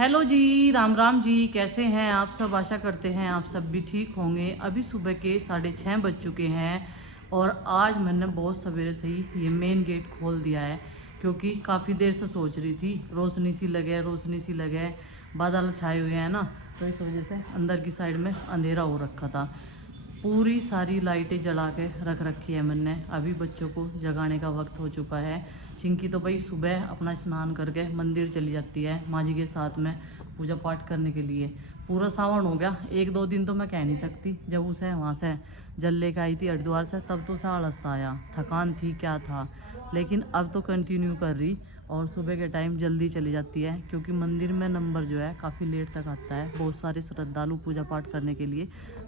Hello जी, राम राम जी। कैसे हैं आप सब? आशा करते हैं आप सब भी ठीक होंगे। अभी सुबह के 6:30 बज चुके हैं और आज मैंने बहुत सवेरे से ही ये मेन गेट खोल दिया है, क्योंकि काफ़ी देर से सोच रही थी रोशनी सी लगे, बादल छाए हुए हैं ना, तो इस वजह से अंदर की साइड में अंधेरा हो रखा था। पूरी सारी लाइटें जला के रख रखी है मैंने। अभी बच्चों को जगाने का वक्त हो चुका है। चिंकी तो भाई सुबह अपना स्नान करके मंदिर चली जाती है माँ जी के साथ में पूजा पाठ करने के लिए। पूरा सावन हो गया, 1-2 दिन तो मैं कह नहीं सकती। जब उसे वहाँ से जल लेकर आई थी हरिद्वार से, तब तो उसे आलस आया, थकान थी, क्या था, लेकिन अब तो कंटिन्यू कर रही। और सुबह के टाइम जल्दी चली जाती है, क्योंकि मंदिर में नंबर जो है काफ़ी लेट तक आता है। बहुत सारे श्रद्धालु पूजा पाठ करने के लिए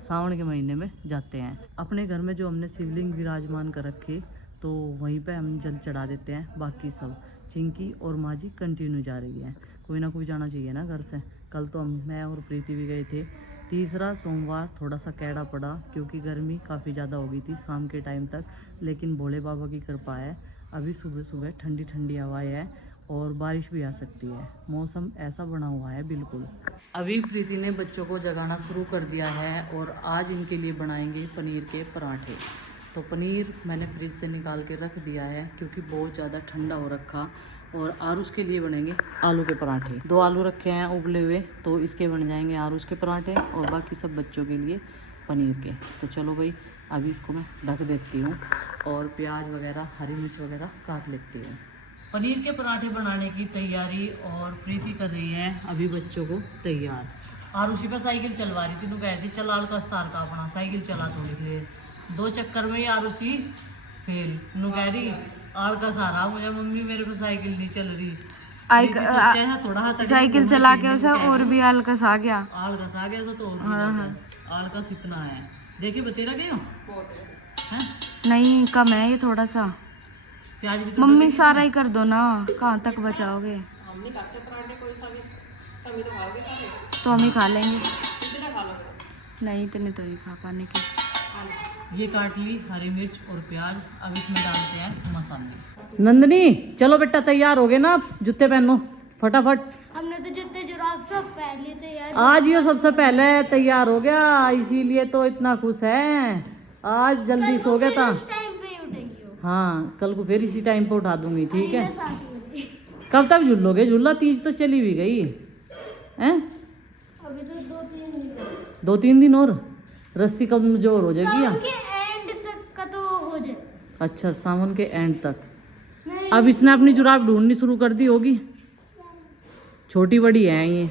सावन के महीने में जाते हैं। अपने घर में जो हमने शिवलिंग विराजमान कर रखे, तो वहीं पे हम जल चढ़ा देते हैं। बाकी सब चिंकी और माँ जी कंटिन्यू जा रही है। कोई ना कोई जाना चाहिए ना घर से। कल तो मैं और प्रीति भी गए थे। तीसरा सोमवार थोड़ा सा कैड़ा पड़ा, क्योंकि गर्मी काफ़ी ज़्यादा हो गई थी शाम के टाइम तक, लेकिन भोले बाबा की कृपा है। अभी सुबह सुबह ठंडी ठंडी हवाएं है और बारिश भी आ सकती है। मौसम ऐसा बना हुआ है बिल्कुल। अभी प्रीति ने बच्चों को जगाना शुरू कर दिया है और आज इनके लिए बनाएंगे पनीर के पराठे। तो पनीर मैंने फ्रिज से निकाल के रख दिया है, क्योंकि बहुत ज़्यादा ठंडा हो रखा। और आरुष के लिए बनेंगे आलू के पराठे। 2 आलू रखे हैं उबले हुए, तो इसके बन जाएंगे आरुष के पराठे, और बाकी सब बच्चों के लिए पनीर के। तो चलो भाई, अभी इसको मैं ढक देती हूँ और प्याज वगैरह, हरी मिर्च वगैरह काट लेती हूँ। पनीर के पराठे बनाने की तैयारी, और प्रीति कर रही है अभी बच्चों को तैयार। आरुषि पे साइकिल चलवा रही थी, तू कह रही थी चल आलका स्तार का अपना साइकिल चला थोड़ी देर। 2 चक्कर में ही आरुषि फेल। नू कह रही आलका सारा मुझे, मम्मी मेरे को साइकिल नहीं चल रही। थोड़ा साइकिल चला के उसे और भी आलकस आ गया। आलकस आ गया तो आलकस इतना है। देखिए बतेरा गए हो नहीं, कम है ये थोड़ा सा। प्याज भी तो मम्मी सारा ही कर दो ना, कहाँ तक बचाओगे? तो हम ही खा लेंगे। नहीं, इतने तो नहीं खा पाने के। ये काट ली हरी मिर्च और प्याज। अब इसमें डालते हैं मसाले। नंदनी चलो बेटा, तैयार हो गए ना? जूते पहनो फटाफट। हमने तो जूते जुराब सब पहन लिए थे यार। आज ये सबसे पहले तैयार हो गया, इसीलिए तो इतना खुश है। आज जल्दी सो गया था। हाँ, कल को फिर इसी टाइम पे उठा दूंगी, ठीक है? कब तक झूलोगे? झूला तीज तो चली भी गई हैं? अभी तो 2-3 दिन 2-3 दिन और। रस्सी कमजोर हो जाएगी या? एंड तक का तो हो जाए। अच्छा, सावन के एंड तक। अब इसने अपनी जुराब ढूंढनी शुरू कर दी होगी। छोटी बड़ी है ये।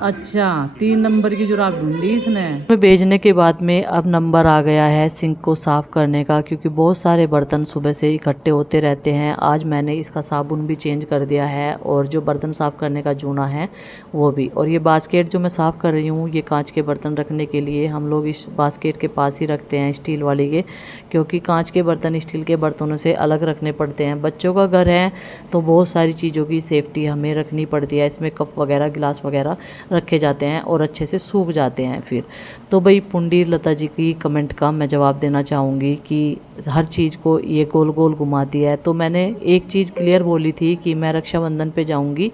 अच्छा, 3 नंबर की जुराब ढूंढी इसने। भेजने के बाद में अब नंबर आ गया है सिंक को साफ़ करने का, क्योंकि बहुत सारे बर्तन सुबह से इकट्ठे होते रहते हैं। आज मैंने इसका साबुन भी चेंज कर दिया है, और जो बर्तन साफ़ करने का जूना है वो भी। और ये बास्केट जो मैं साफ़ कर रही हूँ, ये कांच के बर्तन रखने के लिए हम लोग इस बास्केट के पास ही रखते हैं, स्टील वाली के, क्योंकि कांच के बर्तन स्टील के बर्तनों से अलग रखने पड़ते हैं। बच्चों का घर है तो बहुत सारी चीज़ों की सेफ्टी हमें रखनी पड़ती है। इसमें कप वगैरह, गिलास वगैरह रखे जाते हैं और अच्छे से सूख जाते हैं फिर। तो भाई पुंडी लता जी की कमेंट का मैं जवाब देना चाहूँगी कि हर चीज़ को ये गोल गोल घुमाती है। तो मैंने एक चीज़ क्लियर बोली थी कि मैं रक्षाबंधन पे जाऊँगी,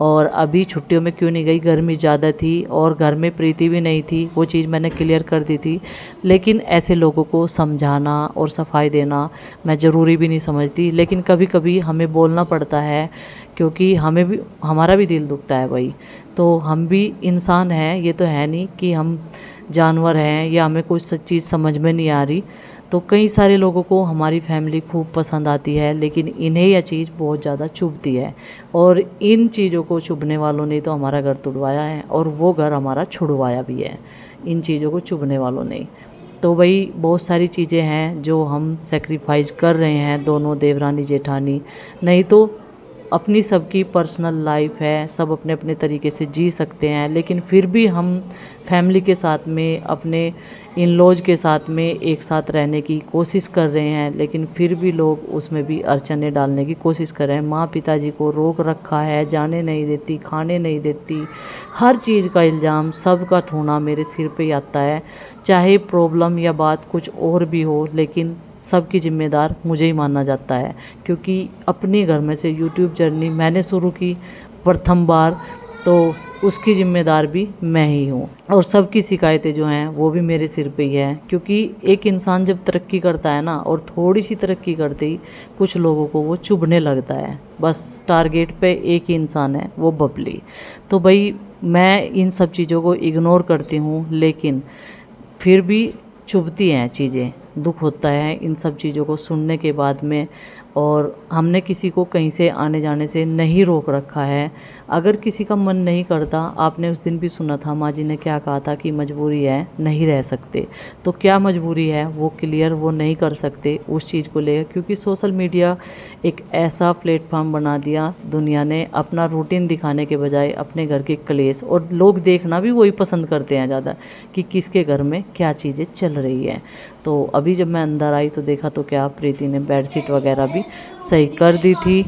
और अभी छुट्टियों में क्यों नहीं गई, गर्मी ज़्यादा थी और घर में प्रीति भी नहीं थी, वो चीज़ मैंने क्लियर कर दी थी। लेकिन ऐसे लोगों को समझाना और सफाई देना मैं ज़रूरी भी नहीं समझती, लेकिन कभी कभी हमें बोलना पड़ता है, क्योंकि हमें भी, हमारा भी दिल दुखता है भाई। तो हम भी इंसान हैं, ये तो है नहीं कि हम जानवर हैं या हमें कुछ चीज़ समझ में नहीं आ रही। तो कई सारे लोगों को हमारी फैमिली खूब पसंद आती है, लेकिन इन्हें यह चीज़ बहुत ज़्यादा चुभती है, और इन चीज़ों को चुभने वालों ने तो हमारा घर तुड़वाया है और वो घर हमारा छुड़वाया भी है, इन चीज़ों को चुभने वालों ने। तो वही बहुत सारी चीज़ें हैं जो हम सेक्रीफाइस कर रहे हैं, दोनों देवरानी जेठानी। नहीं तो अपनी सबकी पर्सनल लाइफ है, सब अपने अपने तरीके से जी सकते हैं, लेकिन फिर भी हम फैमिली के साथ में, अपने इन लॉज के साथ में एक साथ रहने की कोशिश कर रहे हैं, लेकिन फिर भी लोग उसमें भी अड़चने डालने की कोशिश कर रहे हैं। माँ पिताजी को रोक रखा है, जाने नहीं देती, खाने नहीं देती, हर चीज़ का इल्ज़ाम, सबका थोना मेरे सिर पे आता है। चाहे प्रॉब्लम या बात कुछ और भी हो, लेकिन सबकी जिम्मेदार मुझे ही माना जाता है, क्योंकि अपने घर में से यूट्यूब जर्नी मैंने शुरू की प्रथम बार, तो उसकी ज़िम्मेदार भी मैं ही हूँ। और सबकी शिकायतें जो हैं वो भी मेरे सिर पे ही है, क्योंकि एक इंसान जब तरक्की करता है ना, और थोड़ी सी तरक्की करते ही कुछ लोगों को वो चुभने लगता है। बस टारगेट पे एक ही इंसान है, वो बबली। तो भाई मैं इन सब चीज़ों को इग्नोर करती हूँ, लेकिन फिर भी चुभती हैं चीज़ें, दुख होता है इन सब चीज़ों को सुनने के बाद में। और हमने किसी को कहीं से आने जाने से नहीं रोक रखा है। अगर किसी का मन नहीं करता, आपने उस दिन भी सुना था माँ जी ने क्या कहा था कि मजबूरी है, नहीं रह सकते। तो क्या मजबूरी है वो क्लियर वो नहीं कर सकते उस चीज़ को लेकर, क्योंकि सोशल मीडिया एक ऐसा प्लेटफॉर्म बना दिया दुनिया ने, अपना रूटीन दिखाने के बजाय अपने घर के क्लेश, और लोग देखना भी वही पसंद करते हैं ज़्यादा कि किसके घर में क्या चीज़ें चल रही है। तो अभी जब मैं अंदर आई तो देखा तो क्या प्रीति ने बेडशीट वगैरह भी सही कर दी थी।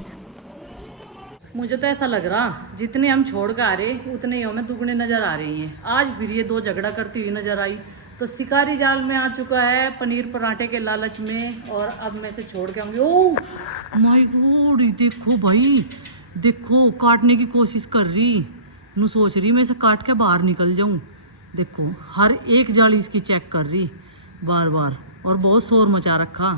मुझे तो ऐसा लग रहा जितने हम छोड़ कर आ रहे उतने ही हमें दुगने नज़र आ रही हैं। आज फिर ये दो झगड़ा करती हुई नज़र आई। तो शिकारी जाल में आ चुका है पनीर पराठे के लालच में, और अब मैं इसे छोड़ के आऊँगी। ओह माय गॉड, देखो भाई, देखो काटने की कोशिश कर रही, नू सोच रही मैं इसे काट के बाहर निकल जाऊँ। देखो हर एक जाली इसकी चेक कर रही बार बार, और बहुत शोर मचा रखा।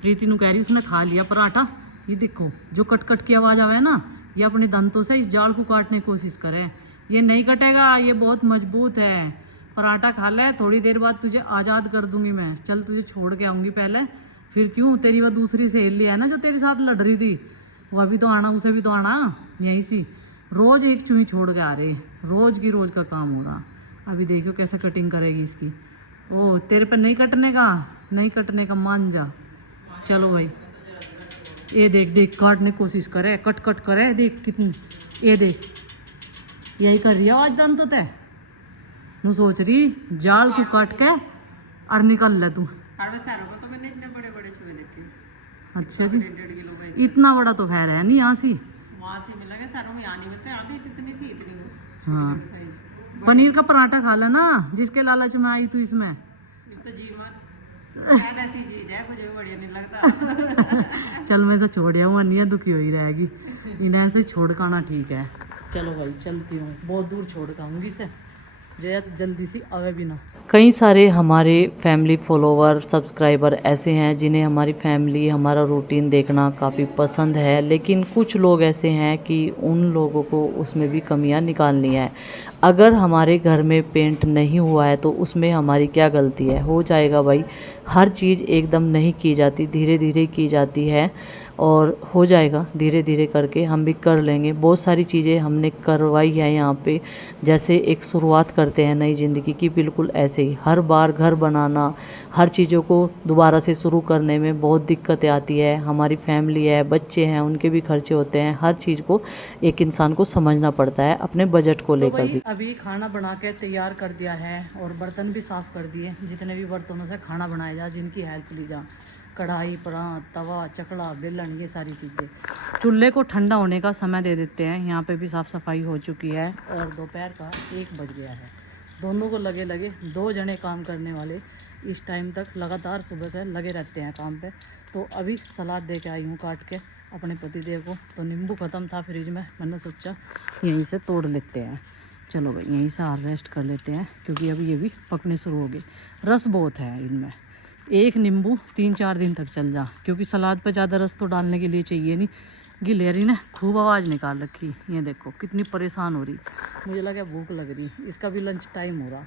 प्रीति नू कह रही उसने खा लिया पराठा। ये देखो जो कट कट की आवाज़ आवे ना, ये अपने दांतों से इस जाल को काटने की कोशिश करे। ये नहीं कटेगा, ये बहुत मजबूत है। पराठा खा ले, थोड़ी देर बाद तुझे आज़ाद कर दूंगी मैं। चल तुझे छोड़ के आऊँगी पहले, फिर क्यों तेरी वह दूसरी सहेली है ना जो तेरे साथ लड़ रही थी, वह भी तो आना, उसे भी तो आना। यहीं सी रोज़ एक चुई छोड़ के आ रहे, रोज़ की रोज़ का काम हो रहा। अभी देखो कैसे कटिंग करेगी इसकी। ओ तेरे पे नहीं कटने का, नहीं कटने का, मान जा। चलो भाई, ये देख देख काटने की कोशिश करे, कट कट करे, देख कितनी, ये देख यही कर रही है आज दान तो तय नू सोच रही जाल को काट के और निकल ले तू। तो मैंने इतने बड़े बड़े चूहे देखे। अच्छा जी, 1.5 किलो का इतना बड़ा तो खैर है नहीं यहाँ सी, वहाँ से मिला सारों में, यहाँ नहीं मिलते, यहाँ भी इतनी सी इतनी बस। हाँ पनीर का पराठा खा लेना जिसके लालच में आई तू इसमें। ये तो जीवन शायद ऐसी चीज है, मुझे भी बढ़िया नहीं लगता। चल मैं इसे छोड़ आऊँ, नहीं दुखी हुई रहेगी, इन्हें ऐसे छोड़ के आना ठीक है। चलो भाई चलती हूँ, बहुत दूर छोड़ के आऊँगी इसे, जल्दी सी आवे भी ना। कई सारे हमारे फैमिली फॉलोवर सब्सक्राइबर ऐसे हैं जिन्हें हमारी फैमिली हमारा रूटीन देखना काफ़ी पसंद है, लेकिन कुछ लोग ऐसे हैं कि उन लोगों को उसमें भी कमियां निकालनी है। अगर हमारे घर में पेंट नहीं हुआ है तो उसमें हमारी क्या गलती है, हो जाएगा भाई। हर चीज़ एकदम नहीं की जाती, धीरे धीरे की जाती है, और हो जाएगा धीरे धीरे करके, हम भी कर लेंगे। बहुत सारी चीज़ें हमने करवाई है यहाँ पे, जैसे एक शुरुआत करते हैं नई ज़िंदगी की, बिल्कुल ऐसे ही हर बार घर बनाना, हर चीज़ों को दोबारा से शुरू करने में बहुत दिक्कतें आती है। हमारी फैमिली है, बच्चे हैं, उनके भी खर्चे होते हैं, हर चीज़ को एक इंसान को समझना पड़ता है, अपने बजट को लेकर भी। अभी खाना बना के तैयार कर दिया है और बर्तन भी साफ़ कर दिए, जितने भी बर्तनों से खाना बनाया जा, जिनकी हेल्प ली जा, कढ़ाई, परात, तवा, चकला, बेलन, ये सारी चीज़ें। चूल्हे को ठंडा होने का समय दे देते हैं। यहाँ पे भी साफ़ सफाई हो चुकी है और दोपहर का 1 बज गया है। दोनों को लगे 2 जने काम करने वाले इस टाइम तक लगातार सुबह से लगे रहते हैं काम पे। तो अभी सलाद दे के आई हूँ काट के अपने पतिदेव को। तो नींबू ख़त्म था फ्रिज में, मैंने सोचा यहीं से तोड़ लेते हैं। चलो भाई यहीं से हार्वेस्ट कर लेते हैं, क्योंकि अभी ये भी पकने शुरू हो गए। रस बहुत है इनमें, एक नींबू 3-4 दिन तक चल जा, क्योंकि सलाद पे ज़्यादा रस तो डालने के लिए चाहिए नहीं। गिलेरी ने खूब आवाज़ निकाल रखी, ये देखो कितनी परेशान हो रही। मुझे लगा भूख लग रही, इसका भी लंच टाइम हो रहा।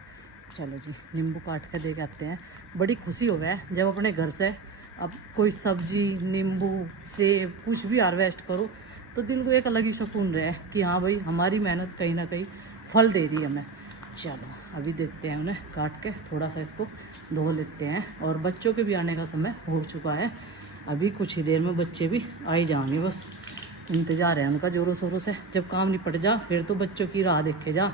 चलो जी नींबू काट के दे के आते हैं। बड़ी खुशी हो गया जब अपने घर से अब कोई सब्जी, नींबू, सेब कुछ भी हार्वेस्ट करो तो दिल को एक अलग ही सुकून रहे कि हाँ भाई हमारी मेहनत कहीं ना कहीं फल दे रही है हमें। चलो अभी देखते हैं उन्हें काट के, थोड़ा सा इसको धो लेते हैं। और बच्चों के भी आने का समय हो चुका है, अभी कुछ ही देर में बच्चे भी आ ही जाएंगे, बस इंतज़ार है उनका ज़ोरों शोरों से। जब काम निपट जा फिर तो बच्चों की राह देखे जा,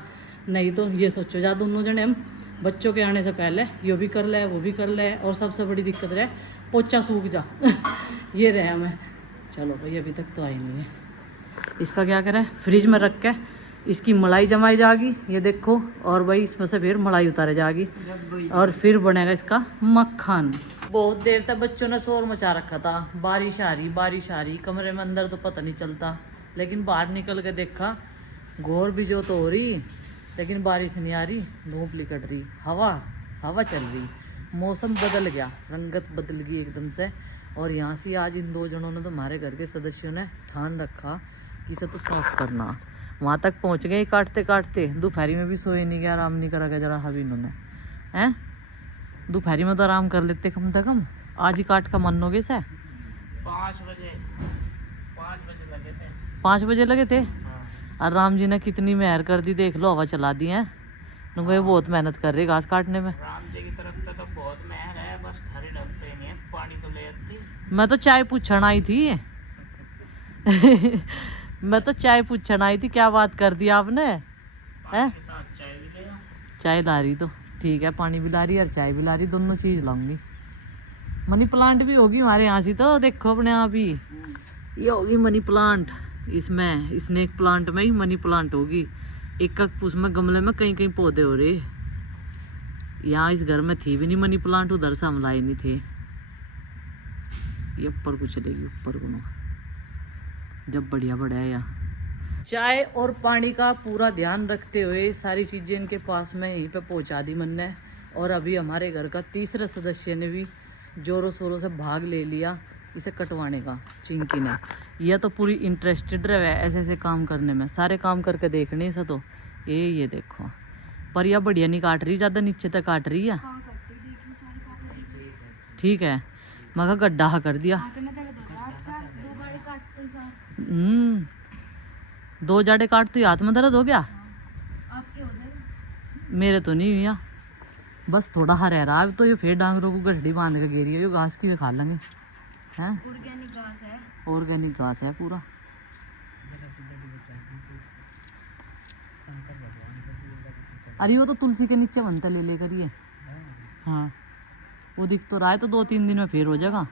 नहीं तो ये सोचो जा दोनों जने हम बच्चों के आने से पहले ये भी कर ले वो भी कर ले, और सबसे बड़ी दिक्कत रहे पोचा सूख जा ये रहे हमें। चलो भाई अभी तक तो आई नहीं है, इसका क्या करें, फ्रिज में रख के इसकी मलाई जमाई जाएगी, ये देखो, और भाई इसमें से फिर मलाई उतारी जाएगी और फिर बनेगा इसका मक्खन। बहुत देर तक बच्चों ने शोर मचा रखा था, बारिश आ रही, कमरे में अंदर तो पता नहीं चलता, लेकिन बाहर निकल के देखा घोर भी जो तो हो रही, लेकिन बारिश नहीं आ रही, धूप लिकट रही, हवा चल रही, मौसम बदल गया, रंगत बदल गई एकदम से। और यहाँ से आज इन 2 जनों ने तो हमारे घर के सदस्यों ने ठान रखा कि इसे तो साफ करना। वहाँ तक पहुँच गए काटते काटते, दोपहरी में भी सोए नहीं गया, आराम नहीं करा गया जरा हभी इन्होंने हैं। दोपहरी में तो आराम कर लेते कम से कम, आज ही काट का मन हो गया से। 5 बजे लगे थे। और राम जी ने कितनी मेहर कर दी, देख लो, हवा चला दी है। उनको ये बहुत मेहनत कर रही है घास काटने में। राम जी की तरफ से तो बहुत मेहर है, बस थारी ढंग से नहीं है, पानी तो ले आती। मैं तो चाय पूछण आई थी मैं तो चाय पूछण आई थी, क्या बात कर दी आपने हैं? चाय ला रही तो ठीक है, पानी भी ला रही और चाय भी ला रही, दोनों चीज़ लाऊंगी। मनी प्लांट भी होगी हमारे यहाँ से, तो देखो अपने आप ही ये होगी मनी प्लांट। इसमें स्नेक प्लांट में ही मनी प्लांट होगी। एक उसमें गमले में कहीं कहीं पौधे हो रहे। यहाँ इस घर में थी भी नहीं मनी प्लांट, उधर से हम लाए नहीं थे। ये ऊपर को चलेगी, ऊपर को जब बढ़िया है यहाँ। चाय और पानी का पूरा ध्यान रखते हुए सारी चीज़ें इनके पास में यहीं पे पहुँचा दी मैंने। और अभी हमारे घर का तीसरा सदस्य ने भी जोरों शोरों से भाग ले लिया इसे कटवाने का, चिंकी ने। यह तो पूरी इंटरेस्टेड रहे ऐसे ऐसे काम करने में, सारे काम करके देखने से। तो ये देखो, पर यह बढ़िया नहीं काट रही, ज़्यादा नीचे तक काट रही है। ठीक है, मगर गड्ढा कर दिया। 2 जाड़े काट तो हाथ में दर्द हो गया। मेरे तो नहीं हुआ, बस थोड़ा रह रहा है। तो ये फिर डांगरों को गड्ढी बांध के घेरी है, जो घास की खा लेंगे हैं। ऑर्गेनिक घास है पूरा। अरे वो तो तुलसी के नीचे बनता, ले लेकर ये। हाँ, वो दिख तो रहा है, तो 2-3 दिन में फिर हो जाएगा।